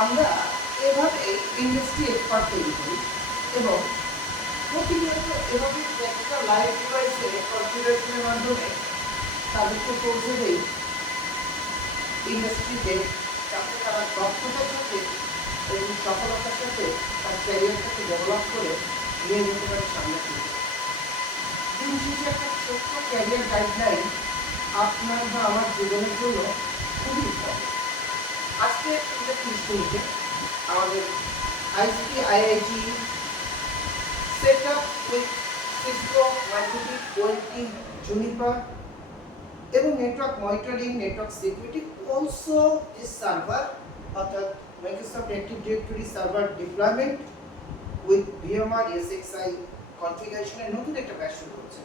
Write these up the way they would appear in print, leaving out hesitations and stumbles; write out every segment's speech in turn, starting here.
আমরা এভাবে industry expert তৈরি করি এবং প্রতিনিয়ত এভাবে একটা লাইভ ডিভাইসে কনফিগারেশনের মাধ্যমে তাদেরকে পৌঁছে দেই ইন্ডাস্ট্রিতে, যাতে তারা দক্ষতার সাথে এবং সফলতার সাথে তার ক্যারিয়ারটাকে ডেভেলপ করে নিয়ে যেতে পারে সামনে থেকে। দিন শেষে একটা ছোট্ট ক্যারিয়ার গাইডলাইন আপনার বা আমার জীবনের জন্য খুবই ইম্পর্টেন্ট। আজকে আমাদের 30 মিনিটে আমাদের ICT IIT set up with Cisco MikroTik ওয়েলটি জুনিপার এবং network monitoring, network security, also this server অর্থাৎ Microsoft active directory server deployment with VMware ESXi কনফিগারেশনের নতুন একটা ব্যাচ শুরু হচ্ছে।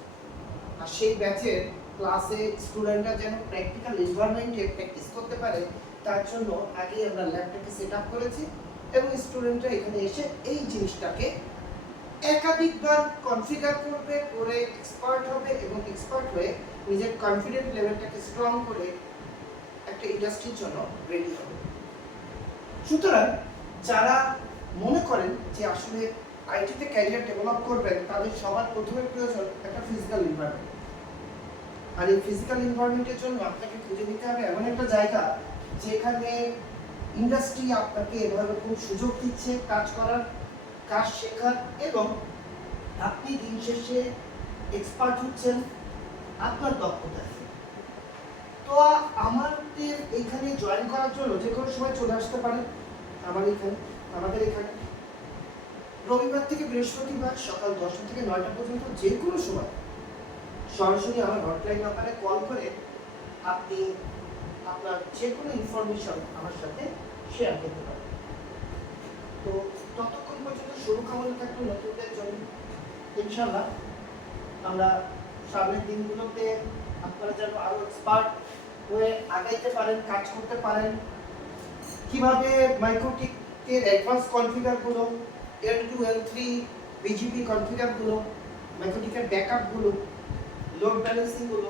আর সেই ব্যাচের ক্লাসে স্টুডেন্টরা যেন প্র্যাকটিক্যাল এনভায়রনমেন্টে প্র্যাকটিস করতে পারে তার জন্য আগেই আমরা ল্যাবটাকে সেট আপ করেছি এবং স্টুডেন্টরা এখানে এসে এই জিনিসটাকে একাধিকবার কনফিগার করবে, করে এক্সপার্ট হবে এবং এক্সপার্ট হয়ে নিজের কনফিডেন্ট লেভেলটাকে স্ট্রং করে একটা ইন্ডাস্ট্রির জন্য রেডি হবে। সুতরাং যারা মনে করেন যে আসলে আইটিতে ক্যারিয়ার ডেভেলপ করবেন, তাদের সবার প্রথমে প্রয়োজন একটা ফিজিক্যাল এনভায়রনমেন্ট। আর এই ফিজিক্যাল এনভায়রনমেন্টের জন্য আপনাকে খুঁজে নিতে হবে এমন একটা জায়গা যেখানে ইন্ডাস্ট্রি আপনাকে এভাবে খুব সুযোগ দিচ্ছে কাজ করার, কাজ শেখার, এবং আপনি দিন শেষে এক্সপার্ট হচ্ছেন আপনার দক্ষতায়। তো আমাদের এখানে জয়েন করার জন্য যে কোনো সময় চলে আসতে পারেন আমাদের এখানে রবিবার থেকে বৃহস্পতিবার সকাল 10টা থেকে 9টা পর্যন্ত যে কোনো সময় সরাসরি আমার হটলাইন নাম্বারে কল করে আপনি আপনার যে কোনো ইনফরমেশন আমার সাথে শেয়ার করতে পারেন। তো ততক্ষণ পর্যন্ত শুভকামনা থাকলো নতুনদের জন্য। ইনশাআল্লাহ আমরা সামনের দিনগুলোতে আপনারা যেন আরো এক্সপার্ট হয়ে আগাইতে পারেন, কাজ করতে পারেন। কিভাবে মাইক্রোটিকের অ্যাডভান্স কনফিগারগুলো, L2 L3 বিজিপি কনফিগারগুলো, মাইক্রোটিকের ব্যাকআপগুলো, লোড ব্যালেন্সিংগুলো,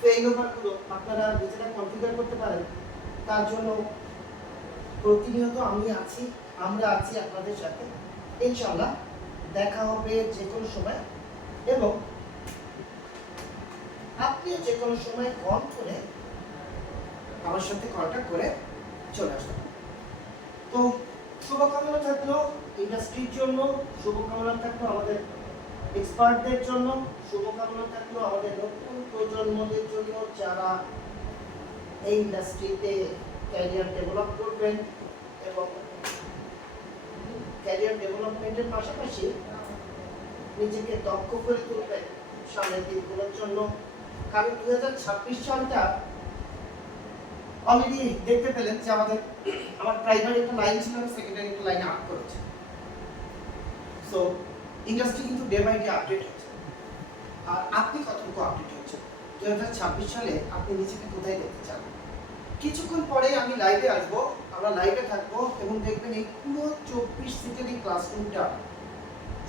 ফেইলওভারগুলো আপনারা নিজেরা কনফিগার করতে পারেন, তার জন্য প্রতিনিয়ত আমরা আছি আপনাদের সাথে। ইনশাআল্লাহ দেখা হবে যে কোনো সময় এবং আপনিও যে কোনো সময় কল করে আমার সাথে কন্ট্যাক্ট করে চলে আসবেন। তো শুভকামনা থাকলো ইন্ডাস্ট্রির জন্য, শুভকামনা থাকলো আমাদের এক্সপার্টদের জন্য, শুভকামনা থাকলো আমাদের নতুন প্রজন্মদের জন্য যারা এই ইন্ডাস্ট্রিতে ক্যারিয়ার ডেভেলপ করবেন এবং ক্যারিয়ার ডেভেলপমেন্টের পাশাপাশি নিজেকে দক্ষ করে তুলবেন সামনের দিনগুলোর জন্য। কারণ 2026 সালটা অলরেডি দেখতে পেলেন যে আমার প্রাইমারি একটা লাইন ছিল, সেকেন্ডারি একটা লাইনে আপ করেছে। সো ইন্ডাস্ট্রি কিন্তু ডে বাই ডে আপডেট হচ্ছে। আর আপনি কতটুকু আপডেট হচ্ছে 2026 সালে আপনি নিজেকে কোথায় দেখতে চান? কিছুক্ষণ পরে আমি লাইভে আসবো, আমরা লাইভে থাকবো এবং দেখবেন এই পুরো 24 সিটের এই ক্লাসরুমটা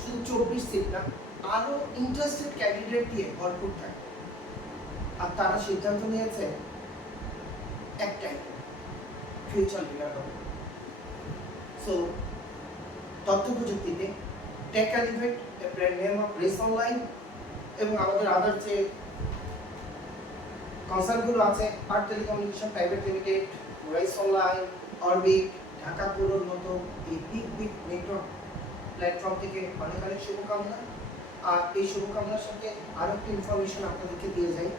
শুধু 24 সিট না, আরো ইন্টারেস্টেড ক্যান্ডিডেট দিয়ে ভরপুর থাকবে। আর তারা সিদ্ধান্ত নিয়েছে একটাই, ফিউচার লিডার হবে। সো তথ্য প্রযুক্তিতে tech elevate, brand name of race online এবং আমাদের আদার যে কনসার্নগুলো আছে, art telecommunication private limited, race online, orbit, Dhaka পুরোর মতো এই বিগ নেটওয়ার্ক প্ল্যাটফর্ম থেকে অনেক অনেক শুভকামনা। আর এই শুভকামনার সাথে আরও একটা ইনফরমেশন আপনাদেরকে দিয়ে যাই,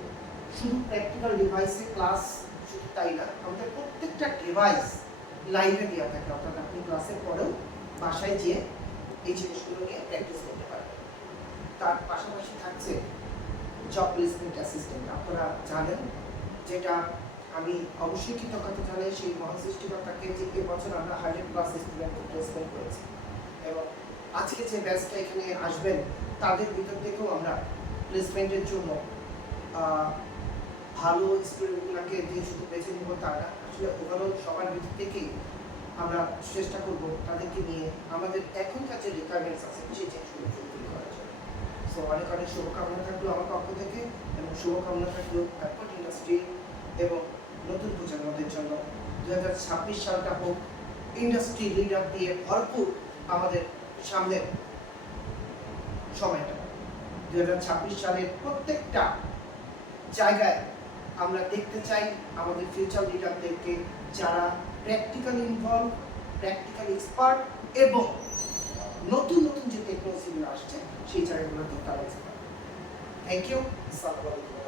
শুধু প্র্যাকটিক্যাল ডিভাইসে ক্লাস শুধু তাই না, আমাদের প্রত্যেকটা ডিভাইস লাইভে দেওয়া থাকে, অর্থাৎ আপনি ক্লাসের পরেও বাসায় যেয়ে এই জিনিসগুলো নিয়ে প্র্যাকটিস করতে পারবেন। তার পাশাপাশি থাকছে জব প্লেসমেন্ট অ্যাসিস্ট্যান্ট। আপনারা জানেন, যেটা আমি অবশ্যই কৃতজ্ঞতা জানাই সেই মহান সৃষ্টিকর্তাকে যে এবছর আমরা 100+ স্টুডেন্ট প্লেসমেন্ট করেছি এবং আজকে যে ব্যাচটা এখানে আসবেন তাদের ভিতর থেকেও আমরা প্লেসমেন্টের জন্য ভালো স্টুডেন্টগুলোকে দিয়ে শুধু বেছে নেব তা না, আসলে ওভারঅল সবার ভিতর থেকেই আমরা চেষ্টা করব তাদেরকে নিয়ে আমাদের এখনকার যে রিকোয়ারমেন্টস আছে সেই জিনিসগুলো ফুলফিল করার জন্য। সো অনেক অনেক শুভকামনা থাকলো আমার পক্ষ থেকে এবং শুভকামনা থাকলো এয়ারপোর্ট ইন্ডাস্ট্রি এবং নতুন প্রজন্মদের জন্য। 2026 সালটা হোক ইন্ডাস্ট্রি লিডার দিয়ে ভরপুর আমাদের সামনের সময়টা। 2026 সালের প্রত্যেকটা জায়গায় আমরা দেখতে চাই আমাদের ফিউচার লিডারদেরকে যারা প্র্যাকটিক্যাল ইনভলভ, প্র্যাকটিক্যাল এক্সপার্ট এবং নতুন নতুন যে টেকনোলজিগুলো আসছে সেই জায়গাগুলোতে তারা এক্সপার্ট। Thank you. আসসালামু আলাইকুম।